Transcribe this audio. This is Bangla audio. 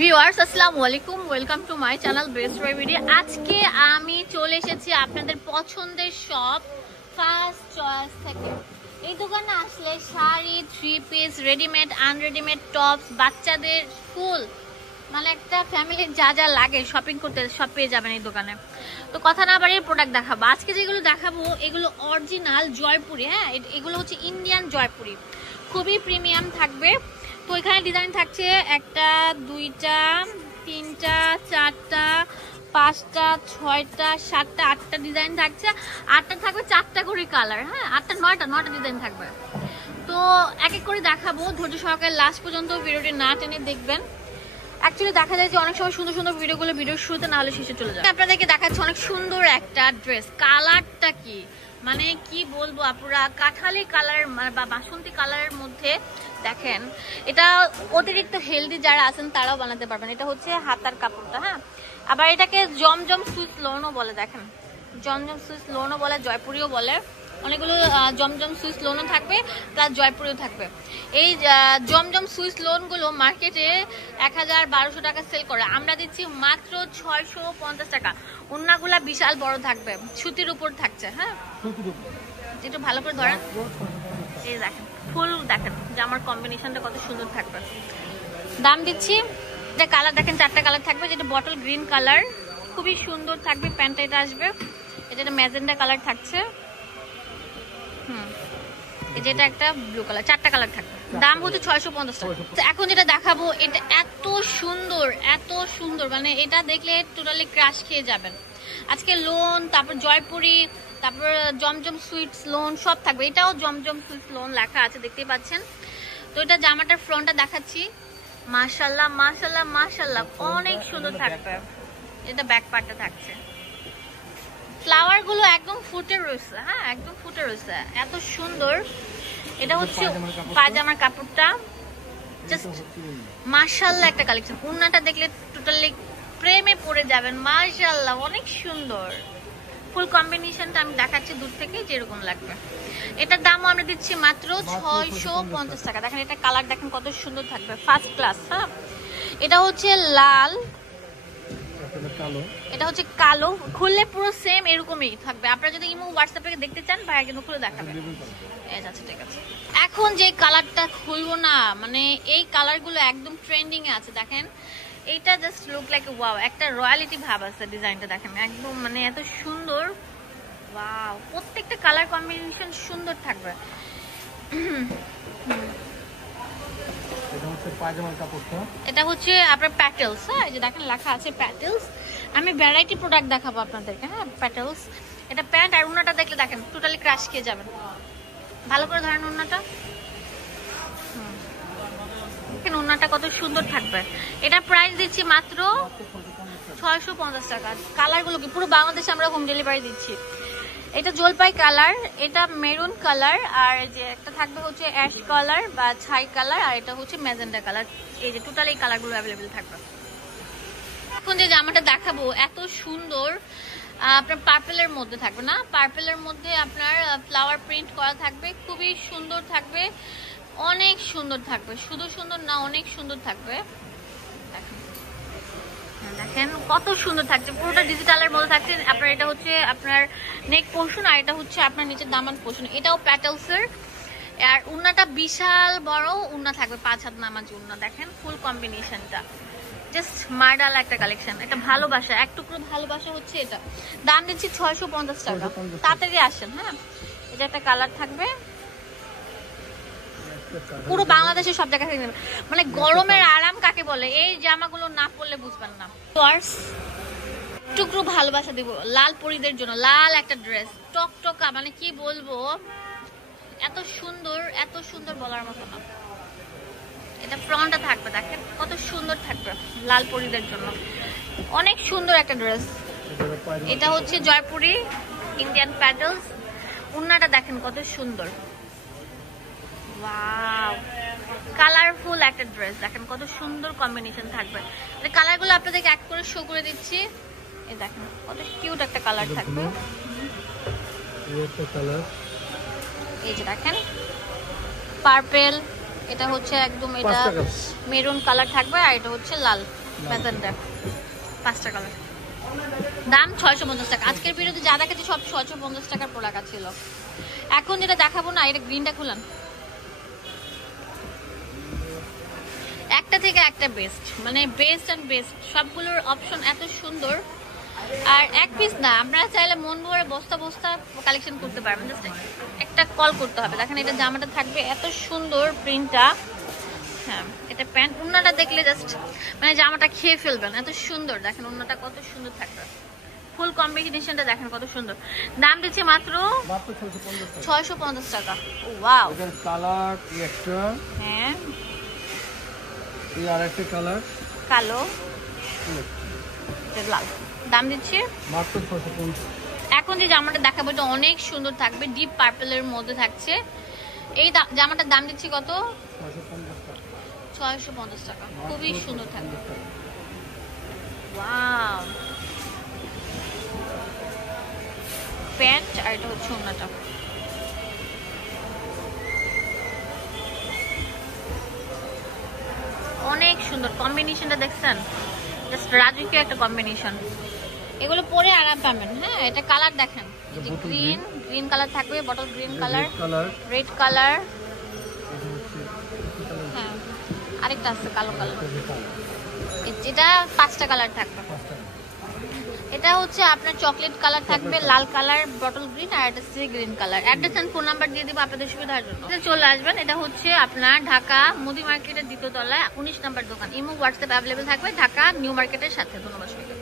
ভিউয়ার্স আসসালামু আলাইকুম, welcome to my channel best buy video. আজকে আমি চলে এসেছি আপনাদের পছন্দের শপ ফার্স্ট চয়েস থেকে। এই দোকানে আসলে sari, three piece, readymade, unreadymade, tops, বাচ্চাদের ফুল মানে একটা ফ্যামিলির যা যা লাগে শপিং করতে সব পেয়ে যাবেন এই দোকানে। তো কথা না বাড়িয়ে প্রোডাক্ট দেখাবো। আজকে যেগুলো দেখাবো এগুলো অরিজিনাল জয়পুরি। হ্যাঁ, এগুলো হচ্ছে ইন্ডিয়ান জয়পুরি, খুবই প্রিমিয়াম থাকবে। তো এখানে ডিজাইন থাকছে একটা, দুইটা, তিনটা, চারটা, পাঁচটা, ছয়টা, সাতটা, আটটা ডিজাইন থাকছে। আটটা থাকবে চারটা করে কালার। হ্যাঁ, আটটা নয়টা ডিজাইন থাকবে। তো এক এক করে দেখাবো, ধৈর্য সহকারে লাস্ট পর্যন্ত ভিডিওটি না টেনে দেখবেন। অ্যাকচুয়ালি দেখা যায় যে অনেক সময় সুন্দর সুন্দর ভিডিওগুলো ভিডিওর শুরুতে না হলে শেষে চলে যায়। আপনাদেরকে দেখাচ্ছে অনেক সুন্দর একটা ড্রেস। কালারটা কি মানে কি বলবো আপুরা, কাঠালি কালার বা বাসন্তী কালারের মধ্যে দেখেন। এটা অতিরিক্ত হেলদি যারা আছেন তারাও বানাতে পারবেন। এটা হচ্ছে হাতার কাপড়টা। হ্যাঁ, আবার এটাকে জমজম সুইস লোনও বলে। দেখেন, জমজম সুইস লোনও বলে, জয়পুরিও বলে। অনেকগুলো জমজম সুইস লোনও থাকবে, প্লাস জয়পুরিও থাকবে। এই জমজম সুইস লোনগুলো মার্কেটে 1000-1200 টাকা সেল করে, আমরা দিচ্ছি মাত্র 650 টাকা। ওন্নাগুলা বিশাল বড় থাকবে, সুতির উপর থাকছে। হ্যাঁ, একটু ভালো করে ধরেন, এই দেখেন ফুল, দেখেন জামার কম্বিনেশনটা কত সুন্দর থাকবে। দাম দিচ্ছি, এটা কালার দেখেন চারটা কালার থাকবে, যেটা বটল গ্রিন কালার খুবই সুন্দর থাকবে। প্যান্টটা এটা আসবে, এটা ম্যাজেন্ডা কালার থাকছে। যেটা একটা ব্লু কালার, চারটা কালার থাকবে। দাম হচ্ছে 650 টাকা। এখন যেটা দেখাবো এটা এত সুন্দর মানে এটা দেখলে টোটালি ক্রাশ খেয়ে যাবেন। আজকে লোন, তারপর জয়পুরি, তারপর জমজম সুইটস লোন সব থাকবে। এটাও জমজম সুইটস লোন লেখা আছে, দেখতেই পাচ্ছেন। তো এটা জামাটার ফ্রন্টটা দেখাচ্ছি। মাশাআল্লাহ মাশাআল্লাহ মাশাআল্লাহ, অনেক সুন্দর থাকবে। এটা ব্যাক পার্টটা থাকছে, ফ্লাওয়ার গুলো একদম ফুটে রয়েছে। হ্যাঁ, একদম ফুটে রয়েছে, এত সুন্দর। এটা হচ্ছে পায়জামার কাপড়টা, জাস্ট মাশাআল্লাহ একটা কালেকশন। ওন্নাটা দেখলে টোটালি প্রেমে পড়ে যাবেন। মাশাআল্লাহ, অনেক সুন্দর। ফুল কম্বিনেশনটা আমি দেখাচ্ছি দূর থেকে যেরকম লাগবে। এটার দামও আমরা দিচ্ছি মাত্র 650 টাকা। দেখেন এটা কালার দেখেন কত সুন্দর থাকবে, ফার্স্ট ক্লাস। হ্যাঁ, এটা হচ্ছে লাল, এটা হচ্ছে কালো। খুললে পুরো সেম এরকমই থাকবে। আপনারা যদি ইমো হোয়াটসঅ্যাপে দেখতে চান ভাই কিন্তু খুলে দেখাবেন। আচ্ছা ঠিক আছে। এখন যে কালারটা খুলবো না, মানে এই কালারগুলো একদম ট্রেন্ডিং এ আছে। দেখেন এইটা জাস্ট লুক লাইক ওয়াও, একটা রয়্যালিটি ভাব আছে ডিজাইনটা। দেখেন একদম মানে এত সুন্দর, ওয়াও। প্রত্যেকটা কালার কম্বিনেশন সুন্দর থাকবে। এটা হচ্ছে আপনার প্যাটেলস। হ্যাঁ, এই যে দেখেন লেখা আছে প্যাটেলস। আমি ভ্যারাইটি প্রোডাক্ট দেখাবো আপনাদেরকে। হ্যাঁ, প্যাটেলস। এটা প্যান্ট আর ওন্নাটা দেখলে দেখেন টোটালি ক্রাশ খেয়ে যাবেন। ভালো করে ধরেন ওন্নাটা, দেখেন ওন্নাটা কত সুন্দর থাকবে। এটা প্রাইস দিচ্ছি মাত্র 650 টাকা। কালারগুলো কি পুরো বাংলাদেশে আমরা হোম ডেলিভারি দিচ্ছি। এটা জলপাই কালার, এটা মেরুন কালার, আর যে একটা থাকবে হচ্ছে অ্যাশ কালার বা ছাই কালার, আর এটা হচ্ছে ম্যাজেন্ডা কালার। এই যে টোটাল এই কালারগুলো অ্যাভেলেবেল থাকবে। এখন যে জামাটা দেখাবো এত সুন্দর, আপনার পার্পেলের মধ্যে থাকবে। না, পার্পেলের মধ্যে আপনার ফ্লাওয়ার প্রিন্ট করা থাকবে, খুবই সুন্দর থাকবে, অনেক সুন্দর থাকবে। শুধু সুন্দর না, অনেক সুন্দর থাকবে। দেখেন কত সুন্দর থাকছে, পুরোটা ডিজিটালের মধ্যে থাকছে। আপনার এটা হচ্ছে আপনার নেক পোর্শন, আর এটা হচ্ছে আপনার নিচে দামান পোর্শন। এটাও প্যাটেলসের, আর উন্নাটা বিশাল বড় উন্না থাকবে, 5 হাত নামাজি উন্না। দেখেন ফুল কম্বিনেশনটা জাস্ট মার্ডাল একটা কালেকশন। এটা ভালোবাসা, এক টুকরো ভালোবাসা হচ্ছে এটা। দাম দিচ্ছি 650 টাকা। তাড়াতাড়ি আসেন। হ্যাঁ, এটা একটা কালার থাকবে, পুরো বাংলাদেশের সব জায়গায় থাকবে। মানে গরমের আরাম কাকে বলে, এই জামাগুলো না পরলে বুঝবেন না। টুকরো ভালোবাসা দিব লাল পরীদের জন্য। লাল একটা ড্রেস, টকটকা, মানে কি বলবো, এত সুন্দর বলার মতো না। এটা ফ্রন্টটা থাকবে, দেখেন কত সুন্দর থাকবে লাল পরীদের জন্য। অনেক সুন্দর একটা ড্রেস। এটা হচ্ছে জয়পুরি ইন্ডিয়ান প্যাটেলস। ওন্নাটা দেখেন কত সুন্দর, ওয়াও। কালারফুল একটা ড্রেস, দেখেন কত সুন্দর কম্বিনেশন থাকবে। কালারগুলো আপনাদেরকে এক করে শো করে দিচ্ছি। এই দেখেন কত কিউট একটা কালার থাকবে। এই যে দেখেন পার্পেল, এটা হচ্ছে একদম এটা মেরুন কালার থাকবে, আর এটা হচ্ছে লাল। ম্যাজেন্ডা 5টা কালার, দাম 650 টাকা। আজকের ভিডিওতে যা দেখাচ্ছি সব 650 টাকার প্রোডাক্ট ছিল। এখন যেটা দেখাবো না, এটা গ্রিনটা খুলান, একটা থেকে একটা বেস্ট, মানে বেস্ট অ্যান্ড বেস্ট, সবগুলোর অপশন এত সুন্দর। আর এক পিস না, আপনারা চাইলে মন ভরে বস্তা বস্তা কালেকশন করতে পারবেন, জাস্ট একটা কল করতে হবে। দেখেন এটা জামাটা থাকবে এত সুন্দর প্রিন্টটা, হ্যাঁ এটা প্যান্ট, ওন্নাটা দেখলে জাস্ট মানে জামাটা খেয়ে ফেলবেন, এত সুন্দর। দেখেন ওন্নাটা কত সুন্দর থাকবে, ফুল কম্বিনেশনটা দেখেন কত সুন্দর। দাম দিচ্ছে মাত্র 650 টাকা। ওয়াও, এটার কালার একটা, হ্যাঁ এই আরেকটা কালার কালো, লাল। দাম দিচ্ছে মাত্র 650। এখন যে জামাটা দেখাবো এটা অনেক সুন্দর থাকবে, ডিপ পার্পলের মধ্যে থাকছে। এই জামাটার দাম দিচ্ছি কত? 650 টাকা। খুবই সুন্দর থাকবে। ওয়াও, প্যান্ট আর এটা হচ্ছে ওন্নাটা। অনেক সুন্দর কম্বিনেশনটা দেখছেন, জাস্ট রাজকীয় একটা কম্বিনেশন। এগুলো পরে আরাম পাবেন। হ্যাঁ এটা কালার দেখেন, গ্রিন কালার থাকবে, bottle green colour, red colour, হ্যাঁ আরেকটা আছে কালো কালার, এটা 5টা কালার থাকবে। এটা হচ্ছে আপনার চকলেট কালার থাকবে, লাল কালার, বটল গ্রিন, আর এটা sea green colour. Address and phone number দিয়ে দিব আপনাদের সুবিধার জন্য। চলে আসবেন, এটা হচ্ছে আপনার ঢাকা মুদি মার্কেটের 2য় তলায় 19 নম্বর দোকান। ইমো হোয়াটসঅ্যাপ অ্যাভেলেবেল থাকবে ঢাকা নিউ মার্কেটের সাথে। ধন্যবাদ সবাইকে।